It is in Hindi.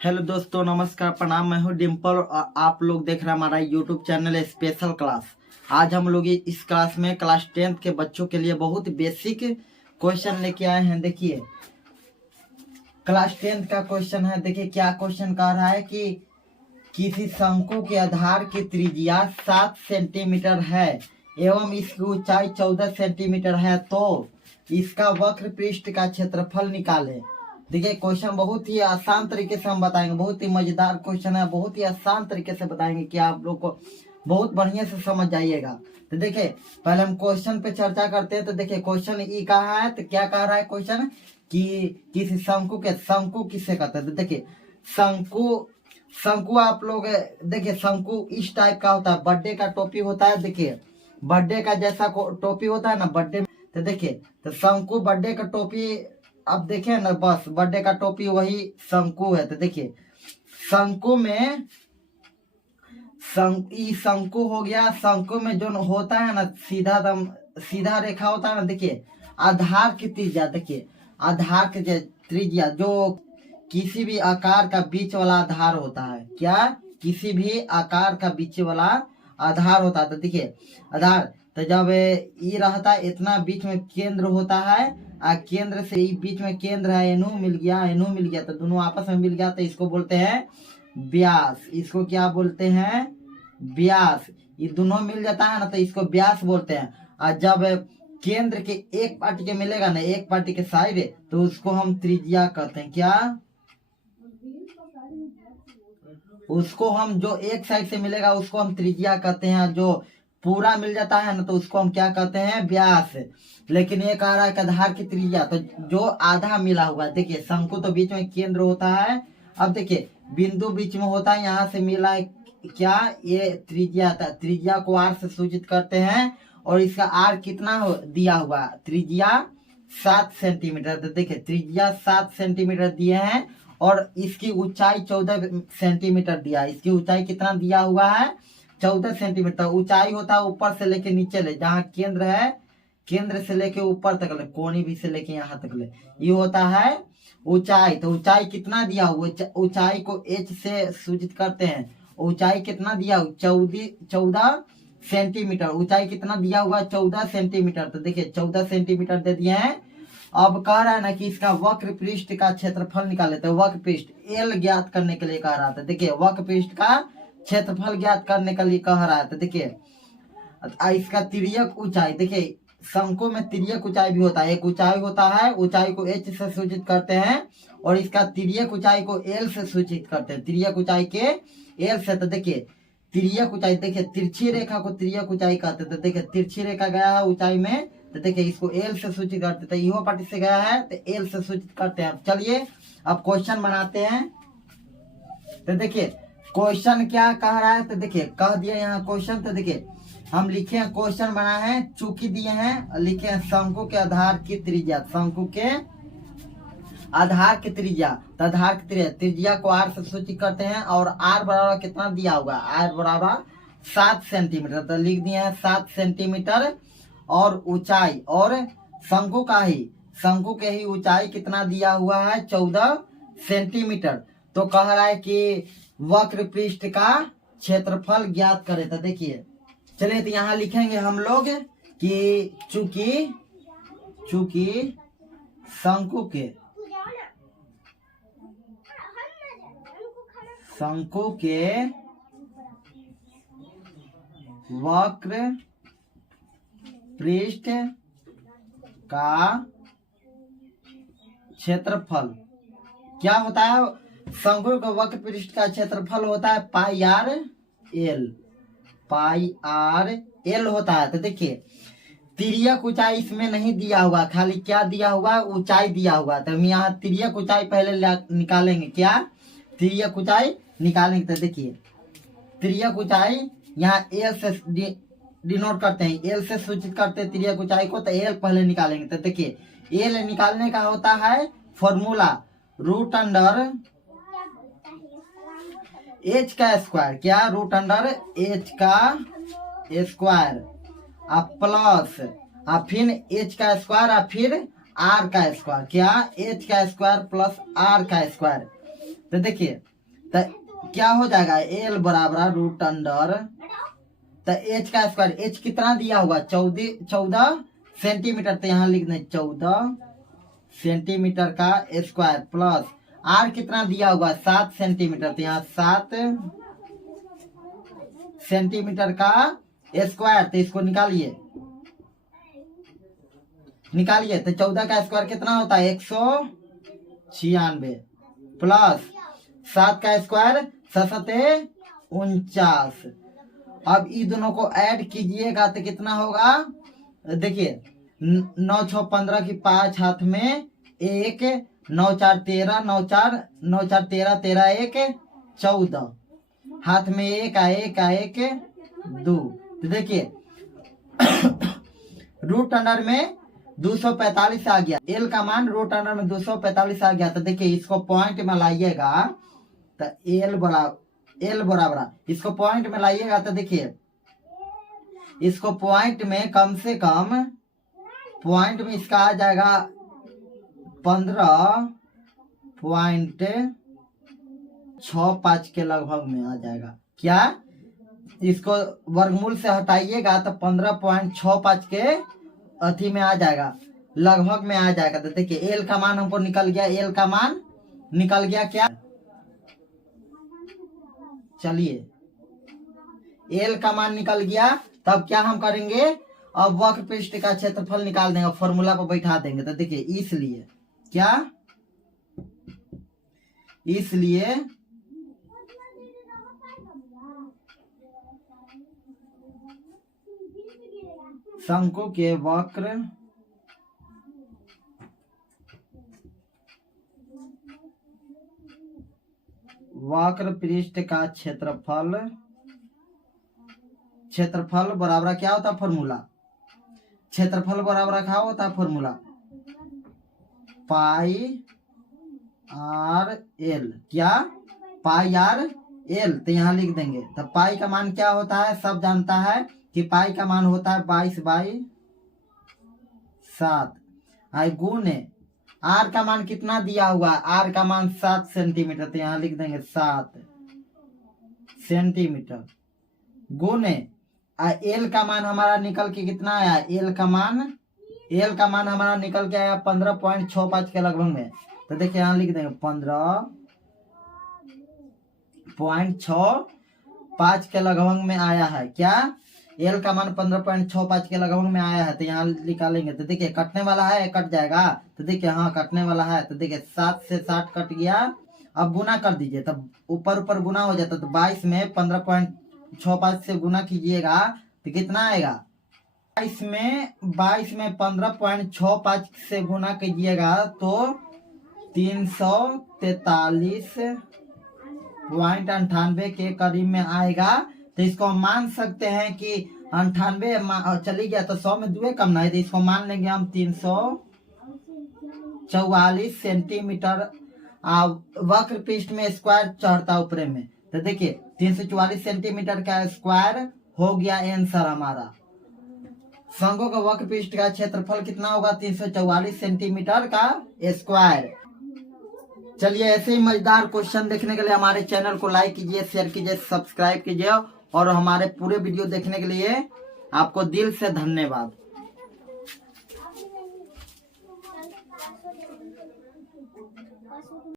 हेलो दोस्तों, नमस्कार, प्रणाम। मैं हूं डिम्पल और आप लोग देख रहे हैं हमारा यूट्यूब चैनल स्पेशल क्लास। आज हम लोग इस क्लास में क्लास 10th के बच्चों के लिए बहुत बेसिक क्वेश्चन लेके आए हैं। देखिए, क्लास 10th का क्वेश्चन है। देखिए क्या क्वेश्चन कह रहा है कि किसी शंकु के आधार की त्रिज्या 7 सेंटीमीटर है एवं इसकी ऊंचाई 14 सेंटीमीटर है, तो इसका वक्र पृष्ठ का क्षेत्रफल निकाले। देखिए क्वेश्चन बहुत ही आसान तरीके से हम बताएंगे। बहुत ही मजेदार क्वेश्चन है, बहुत ही आसान तरीके से बताएंगे कि आप लोग को बहुत बढ़िया से समझ जाइएगा। तो देखिए पहले हम क्वेश्चन पे चर्चा करते हैं। तो देखिए क्वेश्चन ई कहा है, तो क्या कह रहा है क्वेश्चन कि किसी शंकु किसे कहते हैं। तो देखिए शंकु आप लोग देखिए, शंकु इस टाइप का होता है। बर्थडे का टोपी होता है। देखिए बर्थडे का जैसा टोपी होता है ना बर्थडे में। तो देखिए तो शंकु बर्थडे का टोपी अब देखे ना, बस बर्थडे का टोपी वही शंकु है। तो देखिए शंकु में शंकु हो गया। शंकु में जो होता है ना सीधा रेखा होता है ना। देखिए आधार की त्रिज्या, देखिए आधार की त्रिज्या जो किसी भी आकार का बीच वाला आधार होता है। क्या? किसी भी आकार का बीच वाला आधार होता है। तो देखिए आधार, तो जब ये रहता है इतना बीच में केंद्र होता है, केंद्र से बीच में केंद्र है, एनु मिल गया तो दोनों आपस में मिल गया, तो इसको बोलते हैं व्यास। इसको क्या बोलते हैं? व्यास। ये दोनों मिल जाता है ना, तो इसको व्यास बोलते हैं। और जब केंद्र के एक पार्टी के मिलेगा ना, एक पार्टी के साइड, तो उसको हम त्रिज्या कहते हैं। क्या? उसको हम जो एक साइड से मिलेगा उसको हम त्रिज्या कहते हैं। जो पूरा मिल जाता है ना, तो उसको हम क्या कहते हैं? व्यास। लेकिन ये कह रहा है कि आधार की त्रिज्या, तो जो आधा मिला हुआ है। देखिए शंकु तो बीच में केंद्र होता है। अब देखिए बिंदु बीच में होता है, यहाँ से मिला है क्या? ये त्रिज्या था। त्रिज्या को आर से सूचित करते हैं और इसका आर कितना दिया हुआ? त्रिज्या 7 सेंटीमीटर। तो देखिए त्रिज्या 7 सेंटीमीटर दिए हैं और इसकी ऊंचाई 14 सेंटीमीटर दिया है। इसकी ऊंचाई कितना दिया हुआ है? 14 सेंटीमीटर। ऊंचाई होता है ऊपर से लेके नीचे ले, जहाँ केंद्र है, केंद्र से लेके ऊपर तक ले, कोनी भी से लेके यहाँ तक ले, ये होता है ऊंचाई। तो ऊंचाई कितना दिया हुआ? ऊंचाई को एच से सूचित करते हैं। ऊंचाई कितना दिया हुआ? 14 सेंटीमीटर। ऊंचाई कितना दिया हुआ? 14 सेंटीमीटर। तो देखिए 14 सेंटीमीटर दे दिए हैं। अब कह रहा है ना कि इसका वक्र पृष्ठ का क्षेत्रफल निकाले। तो वक्र पृष्ठ एल ज्ञात करने के लिए कह रहा था। देखिए वक्र पृष्ठ का क्षेत्रफल ज्ञात करने के लिए कह रहा है। तो देखिए इसका तिर्यक ऊंचाई, देखिए शंकु में तिर्यक ऊंचाई भी होता है। एक ऊंचाई होता है, ऊंचाई को एच से सूचित करते हैं और इसका तिर्यक ऊंचाई को एल से सूचित करते हैं। तिर्यक ऊंचाई के एल से। तो देखिए तिर्यक ऊंचाई, देखिए तिरछी रेखा को तिर्यक ऊंचाई कहते हैं। तो देखिए तिरछी रेखा गया है ऊंचाई में, तो देखिए इसको एल से सूचित करते हैं। तो इहो पार्टी से गया है तो एल से सूचित करते हैं। चलिए अब क्वेश्चन बनाते हैं। तो देखिए क्वेश्चन क्या कह रहा है। तो देखिए कह दिया यहाँ क्वेश्चन। तो देखिए हम लिखे हैं, क्वेश्चन बना है, चूंकि दिए हैं, लिखे हैं शंकु के आधार की त्रिज्या। शंकु के आधार की त्रिज्या, तो आधार की त्रिज्या को आर से सूचित करते हैं और आर बराबर कितना दिया हुआ? आर बराबर 7 सेंटीमीटर। तो लिख दिए हैं 7 सेंटीमीटर। और ऊंचाई और शंकु के ही ऊंचाई कितना दिया हुआ है? 14 सेंटीमीटर। तो कह रहा है कि वक्र पृष्ठ का क्षेत्रफल ज्ञात करें। तो देखिए चलिए, तो यहाँ लिखेंगे हम लोग कि चूंकि शंकु के वक्र पृष्ठ का क्षेत्रफल क्या होता है? शंकु का वक्र पृष्ठ का क्षेत्रफल होता है पाई आर एल होता है। तो देखिए तिर्यक ऊंचाई इसमें नहीं दिया हुआ, खाली क्या दिया हुआ? ऊंचाई दिया हुआ। तो हम यहाँ तिर्यक ऊंचाई पहले निकालेंगे। क्या? तिर्यक ऊंचाई निकालेंगे। तो देखिए तिर्यक ऊंचाई यहाँ एल से डिनोट करते हैं, एल से सूचित करते हैं तिर्यक ऊंचाई को। तो एल पहले निकालेंगे। तो देखिए एल निकालने का होता है फॉर्मूला रूट अंडर एच का स्क्वायर। क्या? रूट अंडर एच का स्क्वायर प्लस फिर एच का स्क्वायर फिर आर का स्क्वायर। क्या? एच का स्क्वायर प्लस आर का स्क्वायर। तो देखिए तो क्या हो जाएगा, एल बराबर रूट अंडर, तो एच का स्क्वायर, एच कितना दिया होगा 14 सेंटीमीटर, तो यहाँ लिख दें 14 सेंटीमीटर का स्क्वायर प्लस आर कितना दिया होगा 7 सेंटीमीटर, तो यहाँ 7 सेंटीमीटर का स्क्वायर, तो इसको निकालिए तो 14 का स्क्वायर कितना होता है 196 प्लस 7 का स्क्वायर 7 अब इन दोनों को ऐड कीजिएगा तो कितना होगा, देखिए 9 6 15 की 5 हाथ में 1, 9 4 13, 9 4 13, 13 1 14, हाथ में 1 1 2। तो देखिए रूट अंडर में 245 आ गया, एल का मान रूट अंडर में 245 आ गया। तो देखिए इसको पॉइंट में लाइएगा तो एल बराबर इसको पॉइंट में लाइएगा तो देखिए इसको पॉइंट में कम से कम पॉइंट में इसका आ जाएगा 15.65 के लगभग में आ जाएगा। क्या इसको वर्गमूल से हटाइएगा तो 15.65 के अथी में आ जाएगा, लगभग में आ जाएगा। तो देखिए एल का मान हमको निकल गया, एल का मान निकल गया क्या, चलिए एल का मान निकल गया। तब क्या हम करेंगे, अब वक्र पृष्ठ का क्षेत्रफल निकाल देंगे, फॉर्मूला पर बैठा देंगे। तो देखिए इसलिए क्या, इसलिए शंकु के वक्र पृष्ठ का क्षेत्रफल बराबर क्या होता है फॉर्मूला, क्षेत्रफल बराबर क्या होता है फॉर्मूला, पाई आर एल, क्या पाई आर एल। तो यहाँ लिख देंगे तो पाई का मान क्या होता है, सब जानता है कि पाई का मान होता है 22/7 आई गुने आर का मान कितना दिया हुआ, आर का मान 7 सेंटीमीटर, तो यहाँ लिख देंगे 7 सेंटीमीटर गुने एल का मान हमारा निकल के कितना आया, एल का मान हमारा निकल के आया 15.65 के लगभग में। तो देखिए यहाँ लिख देंगे 15.65 के लगभग में आया है। क्या एल का मान 15.65 के लगभग में आया है। तो यहाँ निकालेंगे तो देखिए कटने वाला है, कट जाएगा। तो देखिए हाँ कटने वाला है। तो देखिए 7 से 60 कट गया। अब गुना कर दीजिए, तब ऊपर ऊपर गुना हो जाता। तो 22 में 15.65 से गुना कीजिएगा तो कितना आएगा, 22 में 15.65 से गुना कीजिएगा तो 343.98 के करीब में आएगा। तो इसको मान सकते हैं कि 98 चली गया तो 100 में 2 कम ना है, तो इसको मान लेंगे हम 344 सेंटीमीटर वक्र पृष्ठ में स्क्वायर चढ़ता ऊपरे में। तो देखिए 344 सेंटीमीटर का स्क्वायर हो गया आंसर हमारा। शंकु का वक्र पृष्ठ का क्षेत्रफल कितना होगा, 344 सेंटीमीटर का स्क्वायर। चलिए ऐसे ही मजेदार क्वेश्चन देखने के लिए हमारे चैनल को लाइक कीजिए, शेयर कीजिए, सब्सक्राइब कीजिए और हमारे पूरे वीडियो देखने के लिए आपको दिल से धन्यवाद।